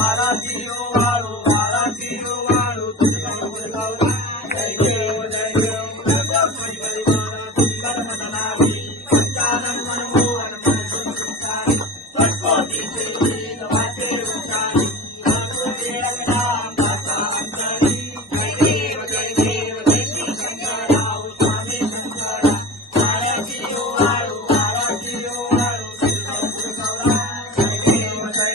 आरतीयो वाळू आरतीयो वाळू तुझ्या गौरा जय देव सुंदर मदनारी पंचानन मनमोहन मन संसारी पटकोटी वाचे उच्चारी जय देव जय शंकराव स्वामी शंकरा आरतीयो वाळू आरतीयो वाळू तुझ्या गौरा जय देव जय